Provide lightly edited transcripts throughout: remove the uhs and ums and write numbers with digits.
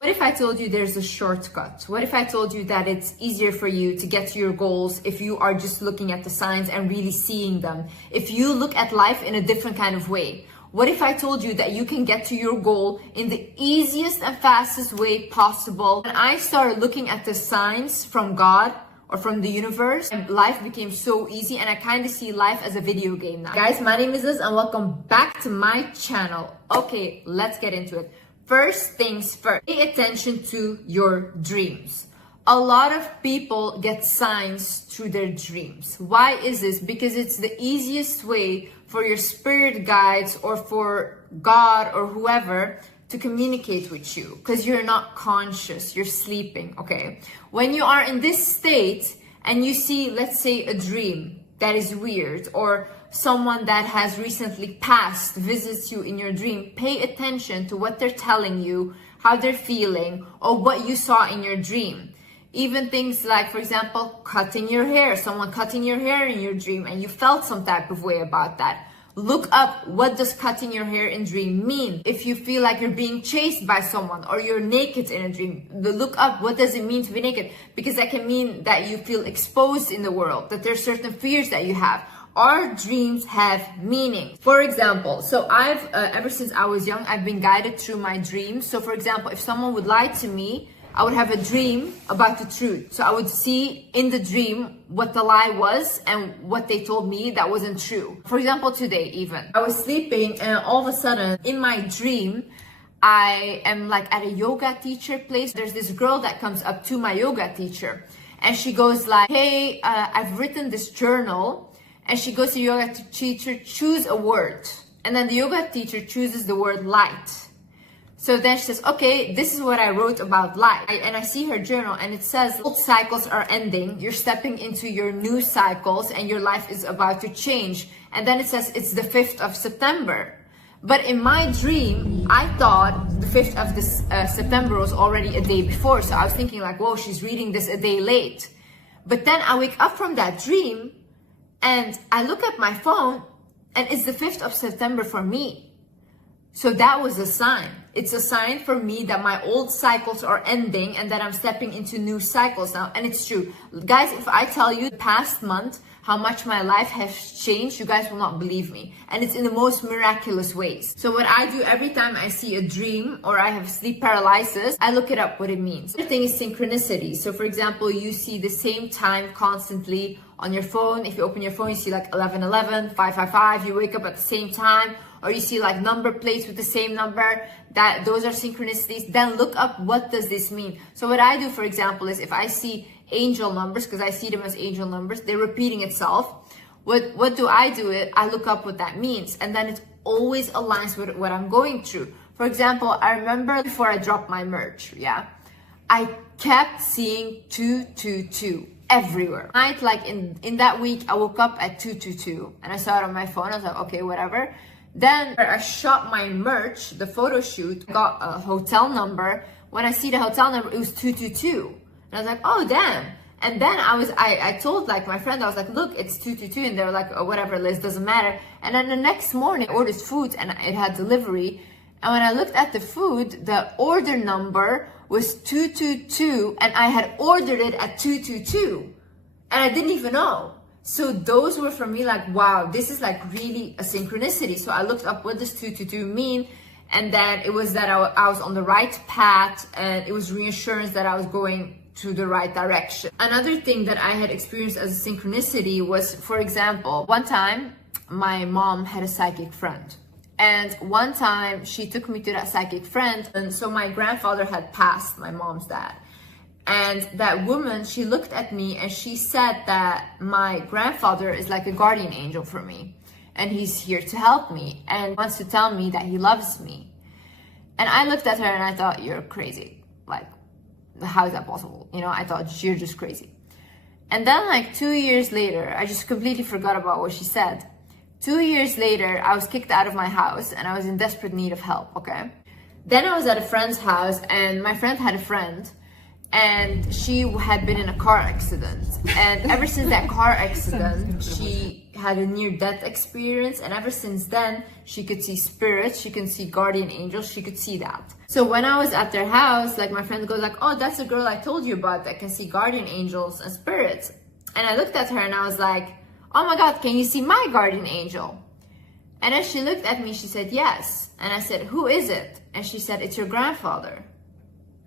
What if I told you there's a shortcut? What if I told you that it's easier for you to get to your goals if you are just looking at the signs and really seeing them? If you look at life in a different kind of way? What if I told you that you can get to your goal in the easiest and fastest way possible? And I started looking at the signs from God or from the universe, and life became so easy, and I kind of see life as a video game now. Guys, my name is Liz and welcome back to my channel. Okay, let's get into it. First things first, pay attention to your dreams. A lot of people get signs through their dreams. Why is this? Because it's the easiest way for your spirit guides or for God or whoever to communicate with you, because you're not conscious, you're sleeping, okay? When you are in this state and you see, let's say, a dream that is weird, or someone that has recently passed visits you in your dream, pay attention to what they're telling you, how they're feeling, or what you saw in your dream. Even things like, for example, cutting your hair, someone cutting your hair in your dream and you felt some type of way about that. Look up, what does cutting your hair in dream mean? If you feel like you're being chased by someone or you're naked in a dream, look up, what does it mean to be naked? Because that can mean that you feel exposed in the world, that there's certain fears that you have. Our dreams have meaning. For example, so I've, ever since I was young, I've been guided through my dreams. So for example, if someone would lie to me, I would have a dream about the truth. So I would see in the dream what the lie was and what they told me that wasn't true. For example, today even, I was sleeping and all of a sudden in my dream, I am like at a yoga teacher place. There's this girl that comes up to my yoga teacher and she goes like, hey, I've written this journal. And she goes to the yoga teacher, choose a word. And then the yoga teacher chooses the word light. So then she says, okay, this is what I wrote about light. And I see her journal and it says, old cycles are ending. You're stepping into your new cycles and your life is about to change. And then it says it's the 5th of September. But in my dream, I thought the 5th of this, September was already a day before. So I was thinking like, whoa, she's reading this a day late. But then I wake up from that dream and I look at my phone and it's the 5th of September for me. So that was a sign. It's a sign for me that my old cycles are ending and that I'm stepping into new cycles now. And it's true. Guys, if I tell you the past month how much my life has changed, you guys will not believe me. And it's in the most miraculous ways. So what I do every time I see a dream or I have sleep paralysis, I look it up what it means. The other thing is synchronicity. So for example, you see the same time constantly on your phone. If you open your phone, you see like 1111, 555, you wake up at the same time, or you see like number plates with the same number, that those are synchronicities. Then look up, what does this mean? So what I do, for example, is if I see angel numbers, because I see them as angel numbers, they're repeating itself. What do? I look up what that means, and then it always aligns with what I'm going through. For example, I remember before I dropped my merch, I kept seeing 222 everywhere. Like in that week, I woke up at 222 and I saw it on my phone. I was like, okay, whatever. Then I shot my merch, the photo shoot, got a hotel number. When I see the hotel number, it was 222. And I was like, oh, damn. And then I told like my friend, I was like, look, it's 222. And they were like, oh, whatever, Liz, doesn't matter. And then the next morning I ordered food and it had delivery. And when I looked at the food, the order number was 222 and I had ordered it at 222. And I didn't even know. So those were for me like, wow, this is like really a synchronicity. So I looked up what does 222 mean. And then it was that I was on the right path and it was reassurance that I was going to the right direction. Another thing that I had experienced as a synchronicity was, for example, one time my mom had a psychic friend. And one time she took me to that psychic friend. And so my grandfather had passed, my mom's dad. And that woman, she looked at me and she said that my grandfather is like a guardian angel for me. And he's here to help me and wants to tell me that he loves me. And I looked at her and I thought, you're crazy. Like, how is that possible? You know, I thought, you're just crazy. And then like 2 years later, I just completely forgot about what she said. 2 years later, I was kicked out of my house and I was in desperate need of help, okay? Then I was at a friend's house and my friend had a friend and she had been in a car accident. And ever since that car accident, she had a near-death experience, and ever since then, she could see spirits, she could see guardian angels, she could see that. So when I was at their house, like my friend goes like, oh, that's the girl I told you about that can see guardian angels and spirits. And I looked at her and I was like, oh my God, can you see my guardian angel? And as she looked at me, she said, yes. And I said, who is it? And she said, it's your grandfather.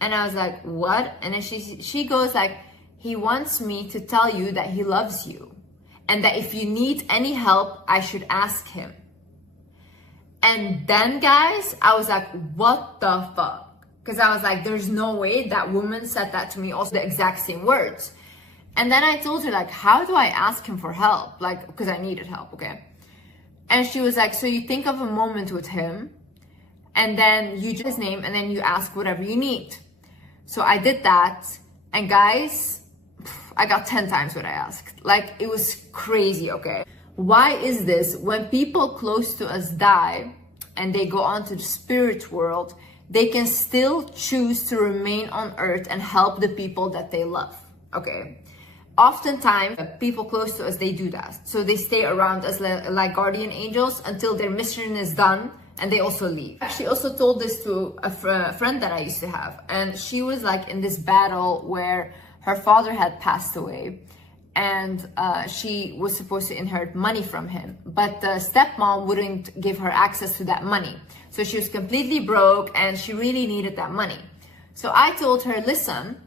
And I was like, what? And then she goes like, he wants me to tell you that he loves you. And that if you need any help, I should ask him. And then, guys, I was like, what the fuck? Because I was like, there's no way that woman said that to me, also the exact same words. And then I told her, like, how do I ask him for help? Like, because I needed help, okay? And she was like, so you think of a moment with him, and then you just his name, and then you ask whatever you need. So I did that, and guys, I got 10 times what I asked. Like, it was crazy, okay? Why is this? When people close to us die, and they go on to the spirit world, they can still choose to remain on earth and help the people that they love, okay? Oftentimes, people close to us, they do that. So they stay around as like guardian angels until their mission is done, and they also leave. She also told this to a friend that I used to have, and she was like in this battle where her father had passed away, and she was supposed to inherit money from him, but the stepmom wouldn't give her access to that money. So she was completely broke, and she really needed that money. So I told her, listen,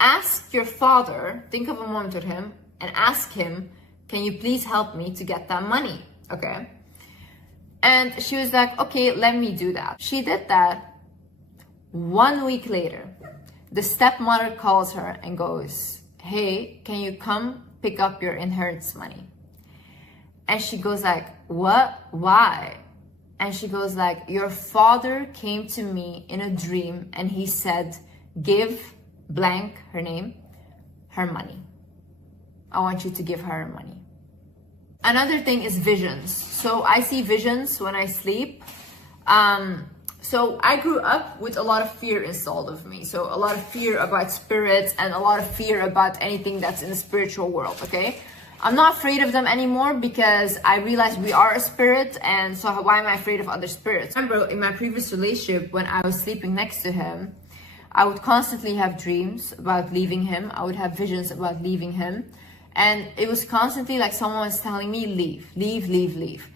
ask your father, think of a moment with him, and ask him, can you please help me to get that money, okay? And she was like, okay, let me do that. She did that. 1 week later, the stepmother calls her and goes, hey, can you come pick up your inheritance money? And she goes like, what? Why? And she goes like, your father came to me in a dream and he said, give blank, her name, her money. I want you to give her money. Another thing is visions. So I see visions when I sleep. So I grew up with a lot of fear installed of me. So a lot of fear about spirits and a lot of fear about anything that's in the spiritual world, okay? I'm not afraid of them anymore because I realized we are a spirit, and so why am I afraid of other spirits? I remember in my previous relationship, when I was sleeping next to him, I would constantly have dreams about leaving him. I would have visions about leaving him. And it was constantly like someone was telling me, leave, leave, leave, leave.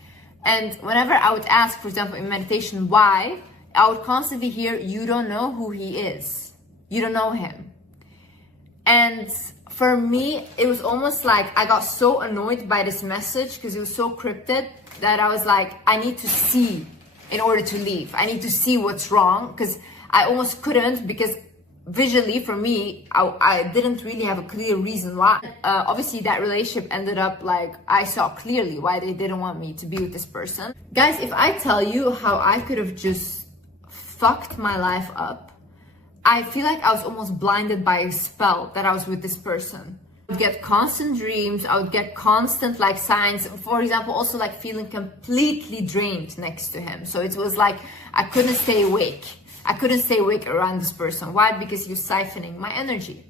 And whenever I would ask, for example, in meditation, why, I would constantly hear, you don't know who he is. You don't know him. And for me, it was almost like I got so annoyed by this message because it was so cryptic that I was like, I need to see in order to leave. I need to see what's wrong, because I almost couldn't, because visually for me, I didn't really have a clear reason why. Obviously that relationship ended up like, I saw clearly why they didn't want me to be with this person. Guys, if I tell you how I could have just fucked my life up, I feel like I was almost blinded by a spell that I was with this person. I would get constant dreams, I would get constant like signs, for example, also like feeling completely drained next to him. So it was like I couldn't stay awake. I couldn't stay awake around this person. Why? Because he was siphoning my energy.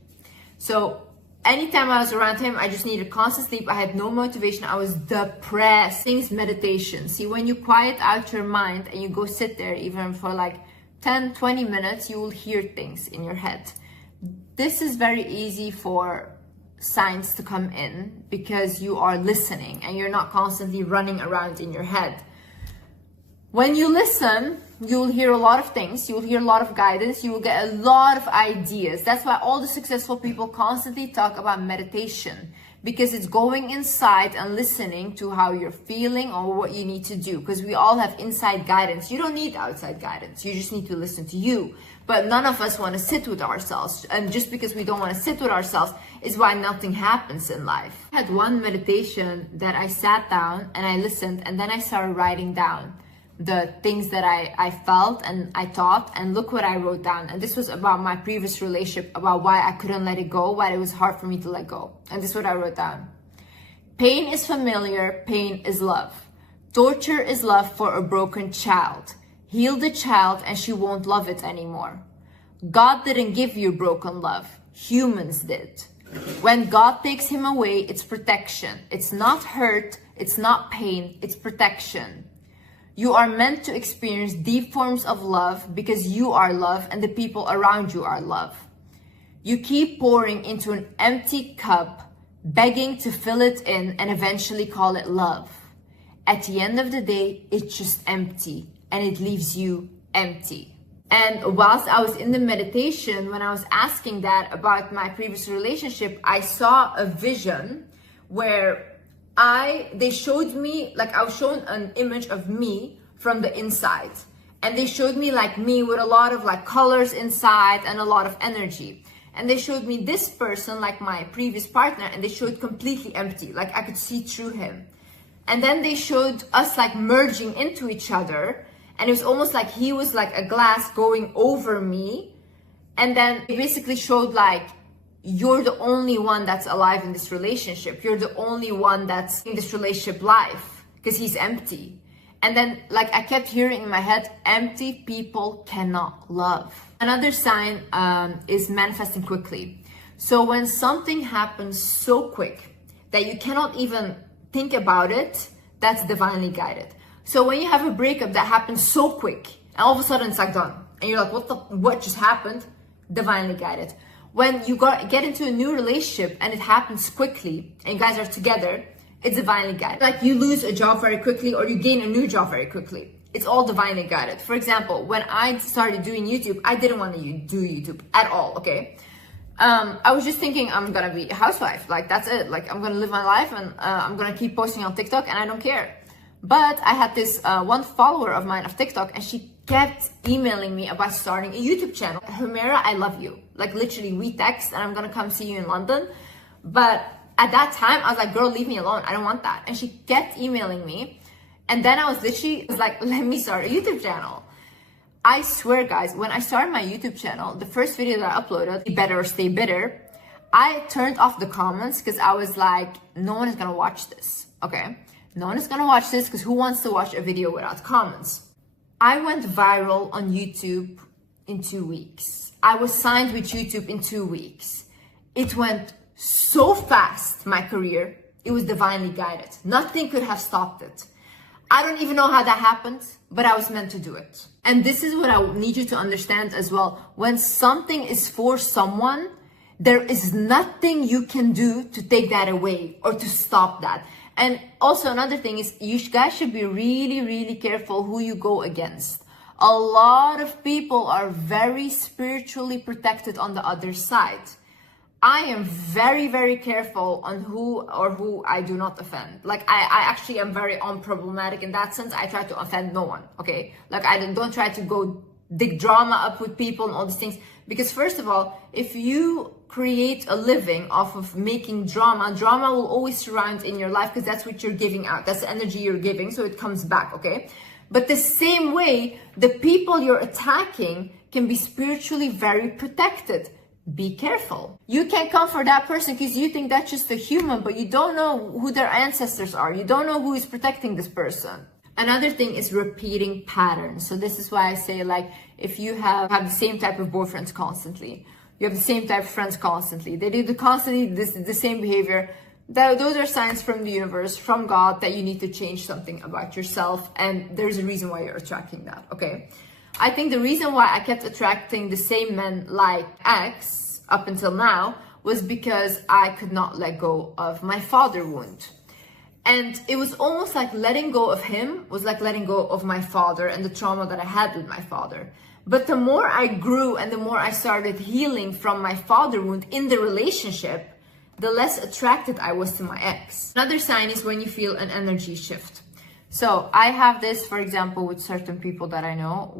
So anytime I was around him, I just needed constant sleep. I had no motivation. I was depressed. Things meditation. See, when you quiet out your mind and you go sit there even for like 10, 20 minutes, you will hear things in your head. This is very easy for signs to come in because you are listening and you're not constantly running around in your head. When you listen, you will hear a lot of things. You will hear a lot of guidance. You will get a lot of ideas. That's why all the successful people constantly talk about meditation, because it's going inside and listening to how you're feeling or what you need to do, because we all have inside guidance. You don't need outside guidance. You just need to listen to you. But none of us want to sit with ourselves. And just because we don't want to sit with ourselves is why nothing happens in life. I had one meditation that I sat down and I listened, and then I started writing down the things that I felt and I thought, and look what I wrote down. And this was about my previous relationship, about why I couldn't let it go, why it was hard for me to let go. And this is what I wrote down. Pain is familiar, pain is love. Torture is love for a broken child. Heal the child and she won't love it anymore. God didn't give you broken love, humans did. When God takes him away, it's protection. It's not hurt, It's not pain, it's protection. You are meant to experience deep forms of love because you are love and the people around you are love. You keep pouring into an empty cup, begging to fill it in and eventually call it love. At the end of the day, it's just empty and it leaves you empty. And whilst I was in the meditation, when I was asking that about my previous relationship, I saw a vision where they showed me, like I was shown an image of me from the inside. And they showed me like me with a lot of like colors inside and a lot of energy. And they showed me this person, like my previous partner, and they showed completely empty, like I could see through him. And then they showed us like merging into each other. And it was almost like he was like a glass going over me. And then it basically showed like, you're the only one that's alive in this relationship. You're the only one that's in this relationship life because he's empty. And then like I kept hearing in my head, empty people cannot love. Another sign is manifesting quickly. So when something happens so quick that you cannot even think about it, that's divinely guided. So when you have a breakup that happens so quick and all of a sudden it's like done and you're like, what just happened? Divinely guided. When you get into a new relationship and it happens quickly and you guys are together, it's divinely guided. Like you lose a job very quickly or you gain a new job very quickly. It's all divinely guided. For example, when I started doing YouTube, I didn't want to do YouTube at all, okay? I was just thinking I'm gonna be a housewife, like that's it. Like I'm gonna live my life and I'm gonna keep posting on TikTok and I don't care. But I had this one follower of mine of TikTok and she kept emailing me about starting a YouTube channel. Humera, I love you. Like literally we text and I'm gonna come see you in London. But at that time I was like, girl, leave me alone. I don't want that. And she kept emailing me. And then I was like, let me start a YouTube channel. I swear guys, when I started my YouTube channel, the first video that I uploaded, Be Better or Stay Bitter, I turned off the comments because I was like, no one is gonna watch this, okay? No one is gonna watch this because who wants to watch a video without comments? I went viral on YouTube in 2 weeks. I was signed with YouTube in 2 weeks. It went so fast, my career. It was divinely guided. Nothing could have stopped it. I don't even know how that happened, but I was meant to do it. And this is what I need you to understand as well. When something is for someone, there is nothing you can do to take that away or to stop that. And also another thing is you guys should be really, really careful who you go against. A lot of people are very spiritually protected on the other side. I am very, very careful on who I do not offend. Like I actually am very unproblematic in that sense. I try to offend no one, okay? Like I don't try to go dig drama up with people and all these things. Because first of all, if you create a living off of making drama will always surround in your life because that's what you're giving out. That's the energy you're giving, so it comes back, okay? But the same way, the people you're attacking can be spiritually very protected. Be careful. You can come for that person because you think that's just a human, but you don't know who their ancestors are. You don't know who is protecting this person. Another thing is repeating patterns. So this is why I say, like, if you have the same type of boyfriends constantly, you have the same type of friends constantly, they do the same behavior, those are signs from the universe, from God, that you need to change something about yourself. And there's a reason why you're attracting that, okay? I think the reason why I kept attracting the same men like X up until now was because I could not let go of my father wound. And it was almost like letting go of him was like letting go of my father and the trauma that I had with my father. But the more I grew and the more I started healing from my father wound in the relationship, the less attracted I was to my ex. Another sign is when you feel an energy shift. So I have this, for example, with certain people that I know.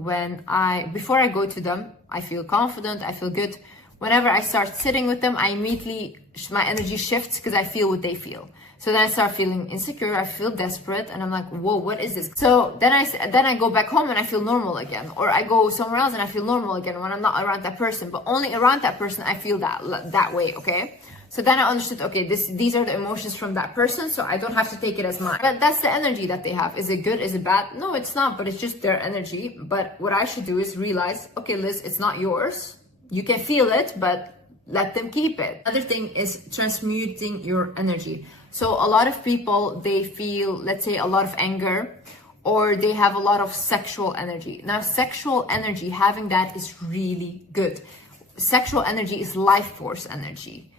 Before I go to them, I feel confident, I feel good. Whenever I start sitting with them, my energy shifts because I feel what they feel. So then I start feeling insecure, I feel desperate, and I'm like, whoa, what is this? So then I go back home and I feel normal again. Or I go somewhere else and I feel normal again when I'm not around that person. But only around that person I feel that way, okay? So then I understood, okay, these are the emotions from that person, so I don't have to take it as mine. But that's the energy that they have. Is it good? Is it bad? No, it's not, but it's just their energy. But what I should do is realize, okay, Liz, it's not yours. You can feel it, but let them keep it. Another thing is transmuting your energy. So a lot of people, they feel, let's say, a lot of anger, or they have a lot of sexual energy. Now, sexual energy, having that is really good. Sexual energy is life force energy.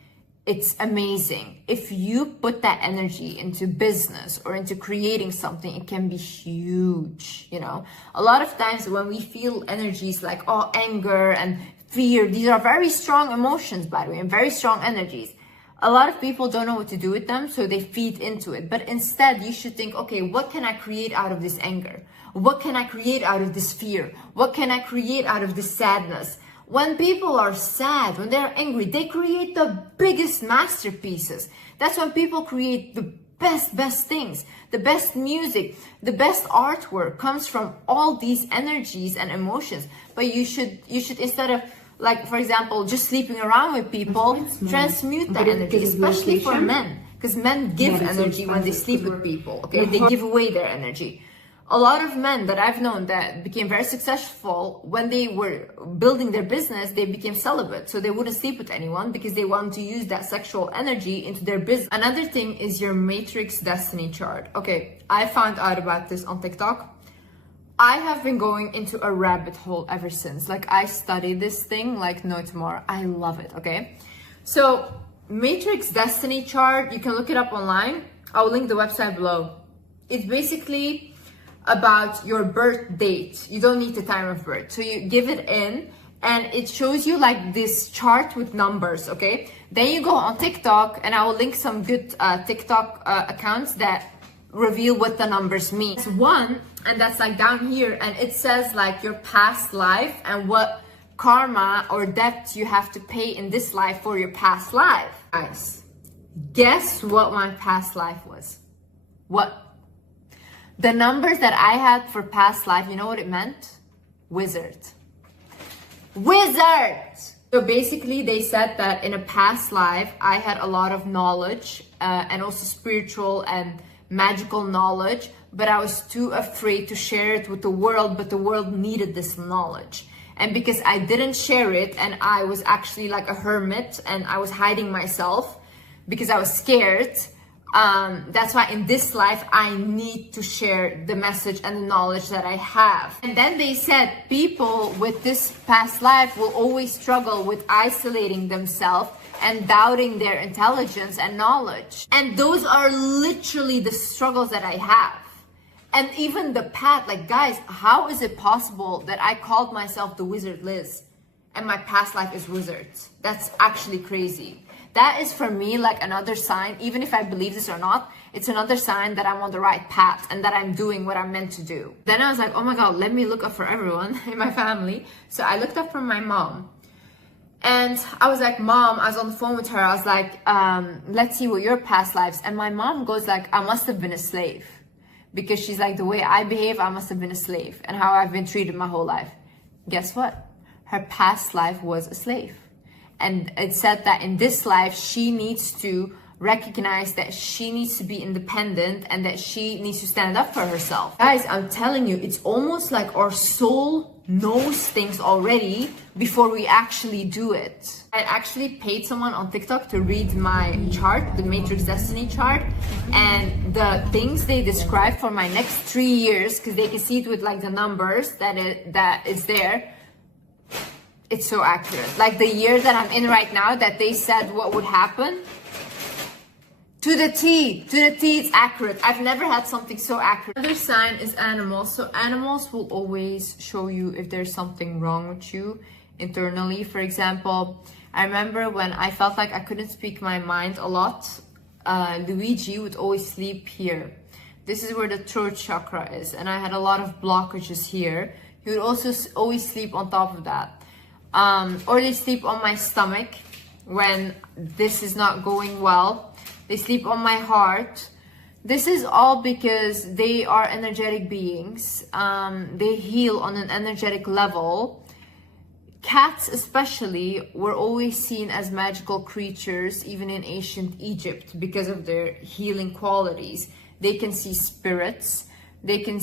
It's amazing. If you put that energy into business or into creating something, it can be huge, you know. A lot of times when we feel energies like, oh, anger and fear, these are very strong emotions, by the way, and very strong energies. A lot of people don't know what to do with them, so they feed into it. But instead, you should think, okay, what can I create out of this anger? What can I create out of this fear? What can I create out of this sadness? When people are sad, when they're angry, they create the biggest masterpieces. That's when people create the best things. The best music, the best artwork comes from all these energies and emotions. But you should instead of, like, for example, just sleeping around with people, transmute that energy, especially for men. Because men give energy when they sleep with people, okay? They give away their energy. A lot of men that I've known that became very successful, when they were building their business, they became celibate. So they wouldn't sleep with anyone because they want to use that sexual energy into their business. Another thing is your matrix destiny chart. Okay, I found out about this on TikTok. I have been going into a rabbit hole ever since. Like, I study this thing like no tomorrow. I love it, okay? So, matrix destiny chart, you can look it up online. I'll link the website below. It's basically about your birth date. You don't need the time of birth. So you give it in and it shows you like this chart with numbers, okay? Then you go on TikTok, and I will link some good TikTok accounts that reveal what the numbers mean. It's one, and that's like down here, and it says like your past life and what karma or debt you have to pay in this life for your past life. Guys, guess what my past life was? What? The numbers that I had for past life, you know what it meant? Wizard. Wizard! So basically they said that in a past life, I had a lot of knowledge and also spiritual and magical knowledge, but I was too afraid to share it with the world, but the world needed this knowledge. And because I didn't share it, and I was actually like a hermit and I was hiding myself because I was scared, that's why in this life I need to share the message and the knowledge that I have. And then they said people with this past life will always struggle with isolating themselves and doubting their intelligence and knowledge. And those are literally the struggles that I have. And even the path, like, guys, how is it possible that I called myself the Wizard Liz and my past life is wizards? That's actually crazy. That is for me like another sign, even if I believe this or not, it's another sign that I'm on the right path and that I'm doing what I'm meant to do. Then I was like, oh my God, let me look up for everyone in my family. So I looked up for my mom. And I was like, Mom, I was on the phone with her. I was like, let's see what your past lives. And my mom goes like, I must have been a slave. Because she's like, the way I behave, I must have been a slave. And how I've been treated my whole life. Guess what? Her past life was a slave. And it said that in this life, she needs to recognize that she needs to be independent and that she needs to stand up for herself. Guys, I'm telling you, it's almost like our soul knows things already before we actually do it. I actually paid someone on TikTok to read my chart, the Matrix Destiny chart, and the things they describe for my next 3 years, because they can see it with like the numbers that is there. It's so accurate. Like the year that I'm in right now, that they said what would happen, to the T, it's accurate. I've never had something so accurate. Another sign is animals. So animals will always show you if there's something wrong with you internally. For example, I remember when I felt like I couldn't speak my mind a lot, Luigi would always sleep here. This is where the throat chakra is, and I had a lot of blockages here. He would also always sleep on top of that. Or they sleep on my stomach when this is not going well. They sleep on my heart. This is all because they are energetic beings. They heal on an energetic level. Cats especially were always seen as magical creatures, even in ancient Egypt, because of their healing qualities. They can see spirits. They can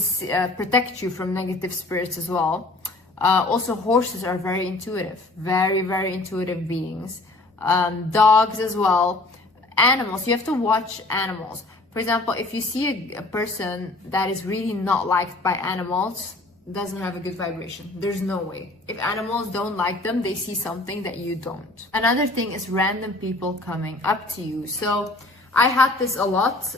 protect you from negative spirits as well. Also, horses are very intuitive, very, very intuitive beings. Dogs as well. Animals, you have to watch animals. For example, if you see a person that is really not liked by animals, doesn't have a good vibration. There's no way. If animals don't like them, they see something that you don't. Another thing is random people coming up to you. So I had this a lot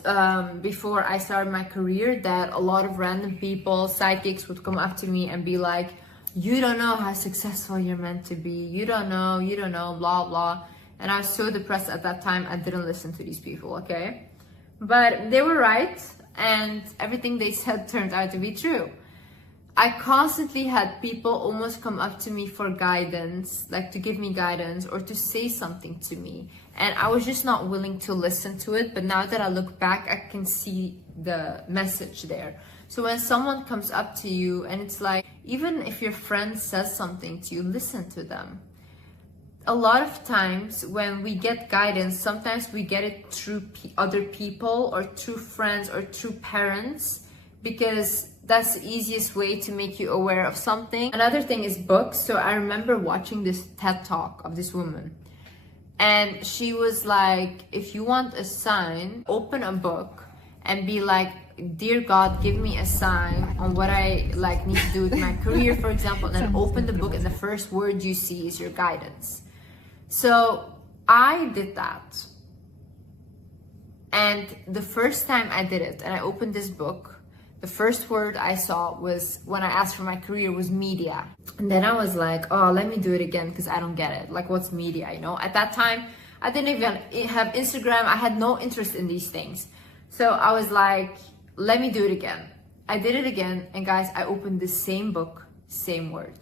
before I started my career, that a lot of random people, sidekicks, would come up to me and be like, you don't know how successful you're meant to be. You don't know, blah, blah. And I was so depressed at that time, I didn't listen to these people, okay? But they were right, and everything they said turned out to be true. I constantly had people almost come up to me for guidance, like to give me guidance or to say something to me. And I was just not willing to listen to it. But now that I look back, I can see the message there. So when someone comes up to you and it's like, even if your friend says something to you, listen to them. A lot of times when we get guidance, sometimes we get it through other people or through friends or through parents, because that's the easiest way to make you aware of something. Another thing is books. So I remember watching this TED talk of this woman, and she was like, if you want a sign, open a book and be like, dear God, give me a sign on what I like need to do with my career, for example, and then open the book and the first word you see is your guidance. So I did that. And the first time I did it and I opened this book, the first word I saw was, when I asked for my career, was media. And then I was like, oh, let me do it again because I don't get it. Like, what's media, you know? At that time, I didn't even have Instagram. I had no interest in these things. So I was like, let me do it again. I did it again. And guys, I opened the same book, same word.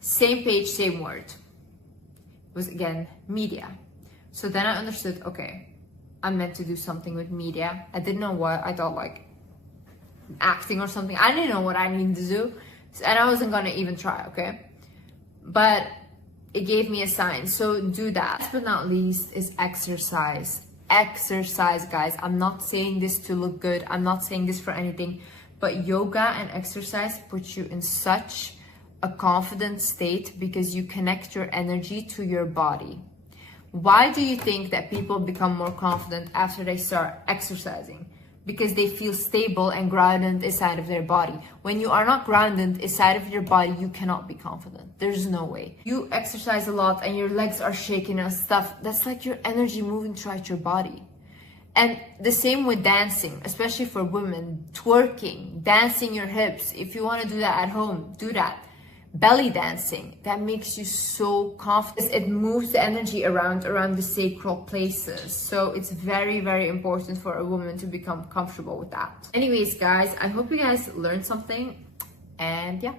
Same page, same word. It was, again, media. So then I understood, okay, I'm meant to do something with media. I didn't know what. I thought like acting or something. I didn't know what I needed to do, and I wasn't gonna even try, okay? But it gave me a sign. So do that. Last but not least is exercise. Exercise, guys. I'm not saying this to look good. I'm not saying this for anything, but yoga and exercise put you in such a confident state because you connect your energy to your body. Why do you think that people become more confident after they start exercising? Because they feel stable and grounded inside of their body. When you are not grounded inside of your body, you cannot be confident. There's no way. You exercise a lot and your legs are shaking and stuff. That's like your energy moving throughout your body. And the same with dancing, especially for women. Twerking, dancing your hips. If you want to do that at home, do that. Belly dancing, that makes you so confident. It moves the energy around the sacral places. So it's very, very important for a woman to become comfortable with that. Anyways, guys, I hope you guys learned something. And yeah,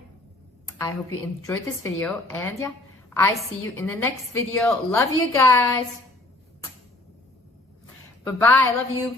I hope you enjoyed this video. And yeah, I see you in the next video. Love you guys. Bye-bye. Love you.